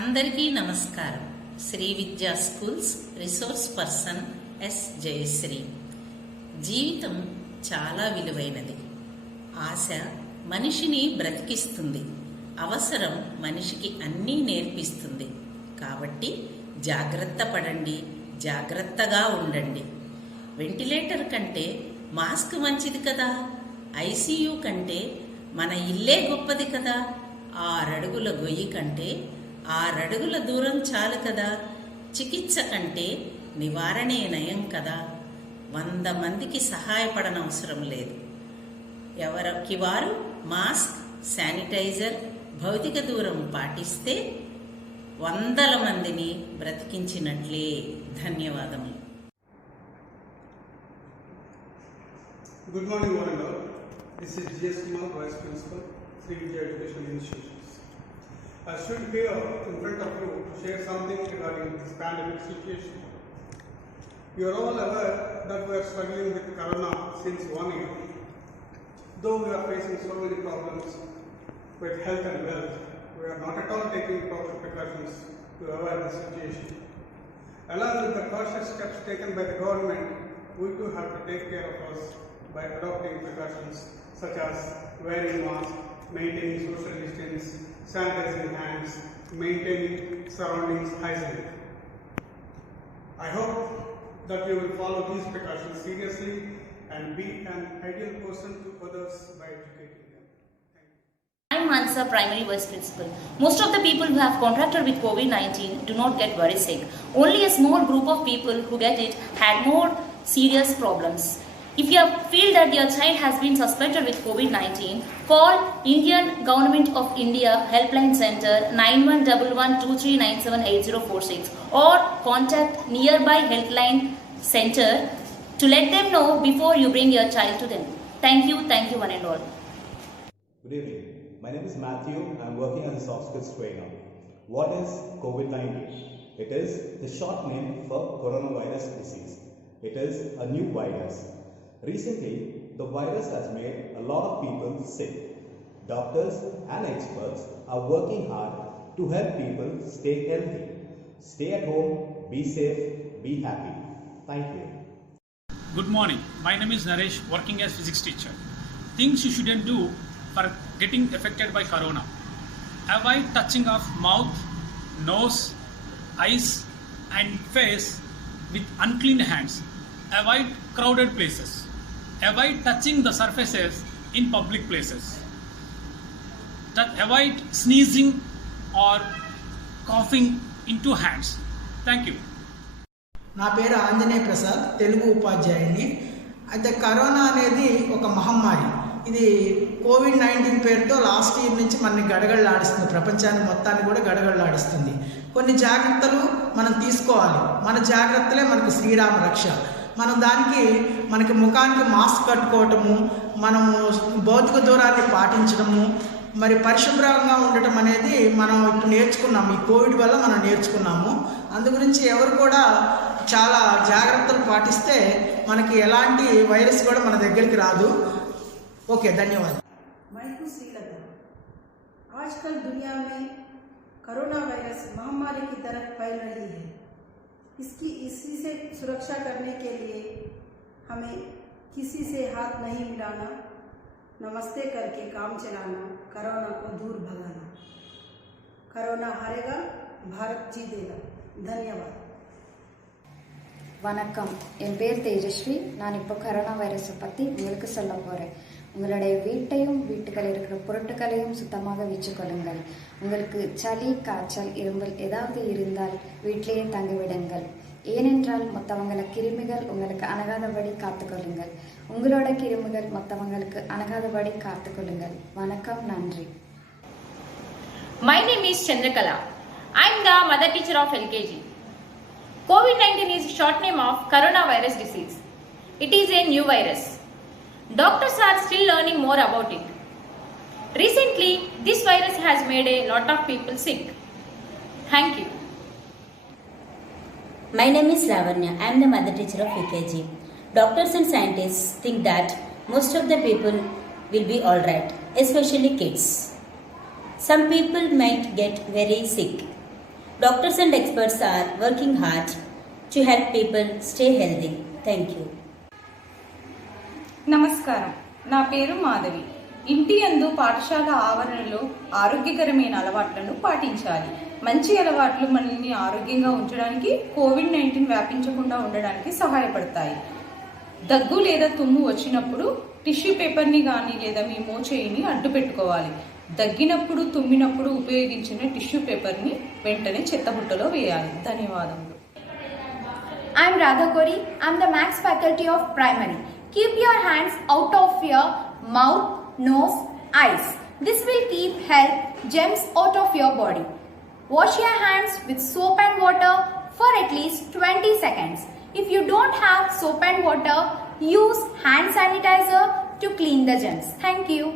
అందరికీ నమస్కారం. Sri Vidya schools resource person S Jayashree. జీవితం చాలా విలువైనది. ఆశ మనిషిని బ్రతికిస్తుంది. అవసరం మనిషికి అన్నీ నేర్పిస్తుంది. కాబట్టి జాగ్రత్త పడండి, జాగ్రత్తగా ఉండండి. వెంటిలేటర్ కంటే మాస్క్ మంచిది కదా. ఐసీయూ కంటే మన ఇల్లే గొప్పది కదా. 6 అడుగుల గొయ్యి కంటే 6 అడుగుల దూరం చాలు కదా. చికిత్స కంటే నివారణే నయం కదా. 100 మందికి సహాయపడనవసరం లేదు. ఎవరికి వారు మాస్క్, శానిటైజర్, భౌతిక దూరం పాటిస్తే 100 మందిని బ్రతికించినట్లే. ధన్యవాదములు. Good morning, one and all. This is G.S. Kumar, Vice Principal, Sri Vidya Education Institutions. I stood here in front of you to share something regarding this pandemic situation. You are all aware that we are struggling with Corona since 1 year. Though we are facing so many problems with health and wealth, we are not at all taking proper precautions to avoid the situation. Along with the cautious steps taken by the government, we too have to take care of us by adopting precautions such as wearing masks, maintaining social distance, sanitizing hands, maintaining surroundings hygienic. I hope that you will follow these precautions seriously and be an ideal person to others by educating them. Thank you. I'm Mansa, Primary Vice Principal. Most of the people who have contracted with COVID-19 do not get very sick. Only a small group of people who get it had more serious problems. If you feel that your child has been suspected with COVID-19, call Indian Government of India Helpline Center 911123978046 or contact nearby Helpline Center to let them know before you bring your child to them. Thank you one and all. Good evening. My name is Matthew. I am working as a soft skills trainer. What is COVID-19? It is the short name for coronavirus disease. It is a new virus. Recently, the virus has made a lot of people sick. Doctors and experts are working hard to help people stay healthy. Stay at home, be safe, be happy. Thank you. Good morning. My name is Naresh, working as physics teacher. Things you shouldn't do for getting affected by corona. Avoid touching of mouth, nose, eyes and face with unclean hands. Avoid crowded places. Avoid touching the surfaces in public places. Avoid sneezing or coughing into hands. Thank you. నా పేరు ఆంజనేయ ప్రసాద్, తెలుగు ఉపాధ్యాయుడిని. అయితే corona అనేది ఒక మహమ్మారి. ఇది COVID-19 పేరుతో last year నుంచి మనని గడగడలాడిస్తుంది, ప్రపంచాన్ని మొత్తాన్ని కూడా గడగడలాడిస్తుంది. కొన్ని జాగ్రత్తలు మనం తీసుకోవాలి. మన జాగ్రత్తలే మనకు శ్రీరామ రక్ష. మనం మనకి ముఖానికి మాస్క్ కట్టుకోవటము, మనము భౌతిక దూరాన్ని పాటించడము, మరి పరిశుభ్రంగా ఉండటం అనేది మనం ఇప్పుడు నేర్చుకున్నాము. ఈ కోవిడ్ వల్ల మనం నేర్చుకున్నాము. అందు గురించి ఎవరు కూడా చాలా జాగ్రత్తలు పాటిస్తే మనకి ఎలాంటి వైరస్ కూడా మన దగ్గరికి రాదు. ఓకే, ధన్యవాదాలు. मैं हूँ श्रीलता. आजकल दुनिया में कोरोना वायरस महामारी की तरह फैल रही है. इसी से सुरक्षा करने के लिए हमें किसी से हाथ नहीं मिलाना, नमस्ते करके काम चलाना, कोरोना को दूर भगाना. कोरोना हारेगा, भारत जीतेगा. धन्यवाद. வணக்கம், என் பேர் தேஜஸ்வி. நான் இப்போ கரோனா வைரஸை பற்றி உங்களுக்கு சொல்ல போகிறேன். உங்களுடைய வீட்டையும் வீட்டுகள் இருக்கிற பொருட்களையும் சுத்தமாக வச்சுக்கொள்ளுங்கள். உங்களுக்கு சளி, காய்ச்சல், இருமல் ஏதாவது இருந்தால் வீட்டிலேயே தங்கிவிடுங்கள். ஏனென்றால் மற்றவங்கள கிருமிகள் உங்களுக்கு அணுகாதபடி காத்துக்கொள்ளுங்கள். உங்களோட கிருமிகள் மற்றவங்களுக்கு அணுகாதபடி காத்துக்கொள்ளுங்கள். வணக்கம், நன்றி. My name is Chandrakala. I am the mother teacher of LKG. COVID-19 is a short name of coronavirus disease. It is a new virus. Doctors are still learning more about it. Recently, this virus has made a lot of people sick. Thank you. My name is Lavanya. I am the mother teacher of UKG. Doctors and scientists think that most of the people will be alright, especially kids. Some people might get very sick. Doctors and experts are working hard to help people stay healthy. Thank you. నమస్కారం, నా పేరు మాధవి. ఇంటి యందు పాఠశాల ఆవరణలో ఆరోగ్యకరమైన అలవాట్లను పాటించాలి. మంచి అలవాట్లు మనల్ని ఆరోగ్యంగా ఉంచడానికి, కోవిడ్-19 వ్యాపించకుండా ఉండడానికి సహాయపడతాయి. దగ్గు లేదా తుమ్ము వచ్చినప్పుడు టిష్యూ పేపర్ని కానీ లేదా మీ మోచేయిని అడ్డు పెట్టుకోవాలి. దగ్గినప్పుడు తుమ్మినప్పుడు ఉపయోగించిన టిష్యూ పేపర్ని వెంటనే చెత్తబుట్టలో వేయాలి. ధన్యవాదములు. I'm Radha Kori. I'm the Max faculty of primary. Keep your hands out of your mouth, nose, eyes. This will keep health germs out of your body. Wash your hands with soap and water for at least 20 seconds. If you don't have soap and water, use hand sanitizer to clean the germs. Thank you.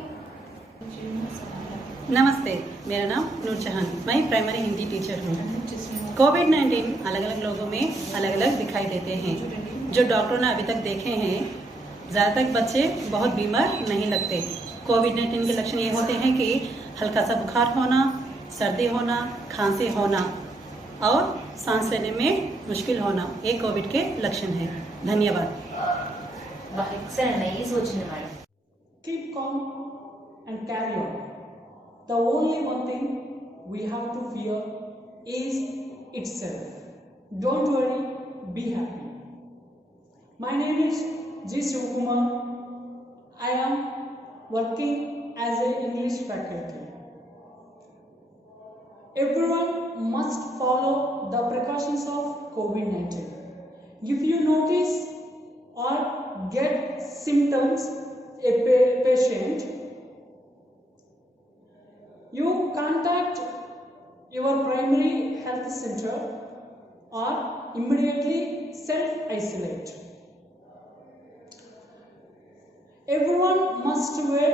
नमस्ते, मेरा नाम नूरजहान, मैं primary Hindi teacher हूँ। कोविड-19 अलग अलग लोगों में अलग अलग दिखाई देते हैं। जो डॉक्टरों ने अभी तक देखे हैं, ज़्यादातर बच्चे बहुत बीमार नहीं लगते। कोविड-19 के लक्षण ये होते हैं कि हल्का सा बुखार होना, सर्दी होना, खांसी होना और सांस लेने में मुश्किल होना, ये कोविड के लक्षण हैं। धन्यवाद। Keep calm and carry on. The only one thing we have to fear is itself. Don't worry, be happy. My name is G. Shivakumar. I am working as an English faculty. Everyone must follow the precautions of COVID-19. If you notice or get symptoms a patient, you contact your primary health center or immediately self-isolate. Everyone must wear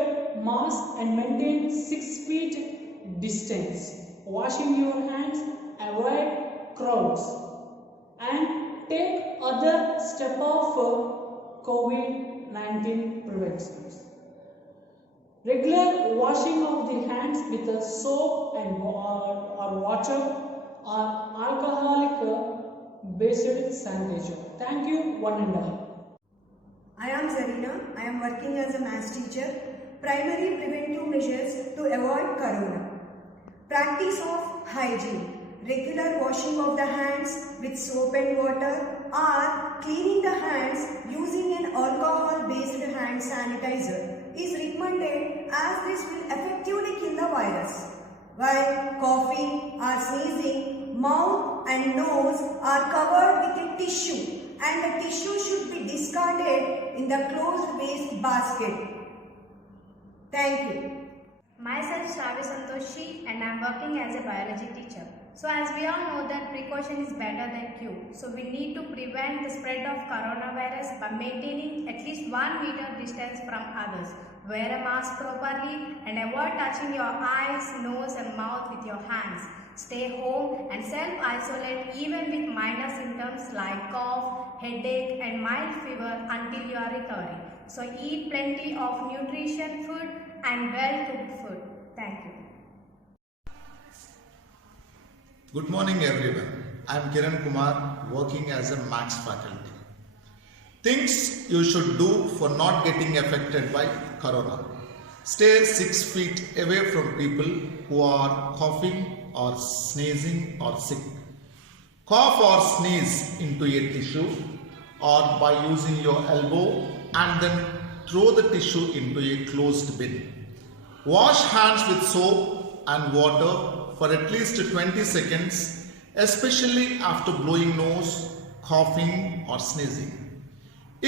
mask and maintain 6 feet distance. Washing your hands, avoid crowds, and take other step of COVID-19 preventions. Regular washing of the hands with a soap and or water or alcoholic based sanitizer. Thank you, one and all. I am Zarina. I am working as a maths teacher. Primary preventive measures to avoid corona. Practice of hygiene. Regular washing of the hands with soap and water or cleaning the hands using an alcohol-based hand sanitizer is recommended as this will effectively kill the virus. While coughing or sneezing, mouth and nose are covered with a tissue and the tissue should be discarded in the closed waste basket. Thank you. Myself Shravi Santoshi and I am working as a biology teacher. So as we all know that precaution is better than cure. So we need to prevent the spread of coronavirus by maintaining at least 1 meter distance from others. Wear a mask properly and avoid touching your eyes, nose and mouth with your hands. Stay home and self-isolate even with minor symptoms like cough, headache and mild fever until you are recovering. So eat plenty of nutrition food and well-cooked food. Thank you. Good morning everyone. I am Kiran Kumar, working as a maths faculty. Things you should do for not getting affected by corona. Stay 6 feet away from people who are coughing or sneezing or sick. Cough or sneeze into a tissue or by using your elbow and then throw the tissue into a closed bin. Wash hands with soap and water for at least 20 seconds, especially after blowing nose, coughing or sneezing.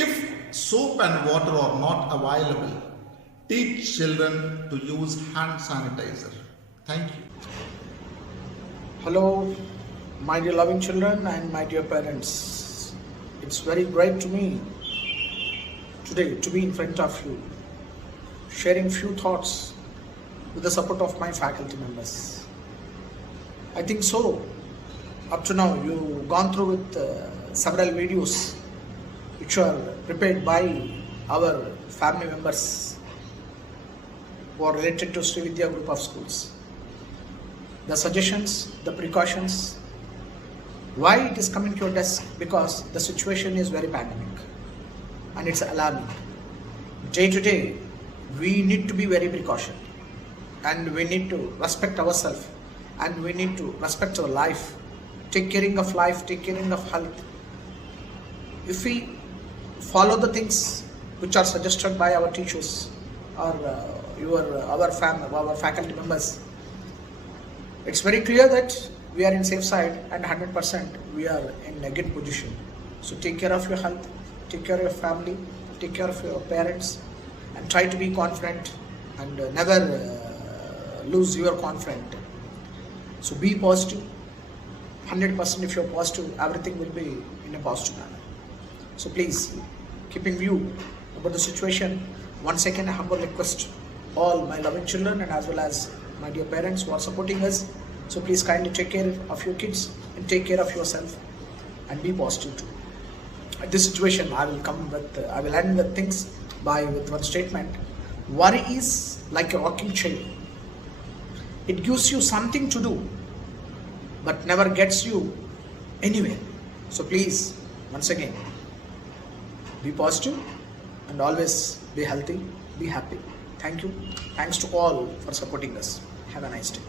If soap and water are not available, teach children to use hand sanitizer. Thank you. Hello, my dear loving children and my dear parents. It's very great to me today to be in front of you, sharing few thoughts with the support of my faculty members. I think so. Up to now, you've gone through with several videos which are prepared by our family members who are related to Sri Vidya group of schools. The suggestions, the precautions, Why it is coming to your desk? Because the situation is very pandemic and it's alarming. Day to day, we need to be very precautioned, and we need to respect ourselves, and we need to respect our life, take caring of life, take caring of health. If we follow the things which are suggested by our teachers or our faculty members, it's very clear that we are in safe side and 100% we are in a good position. So take care of your health, take care of your family, take care of your parents, and try to be confident and never lose your confidence. So be positive. 100% if you're positive, everything will be in a positive manner. So please, keeping view about the situation, once again a humble request, all my loving children and as well as my dear parents who are supporting us. So please kindly take care of your kids and take care of yourself and be positive too. At this situation, I will end with things with one statement. Worry is like a rocking chair. It gives you something to do, but never gets you anywhere. So please, once again, be positive and always be healthy, be happy. Thank you. Thanks to all for supporting us. Have a nice day.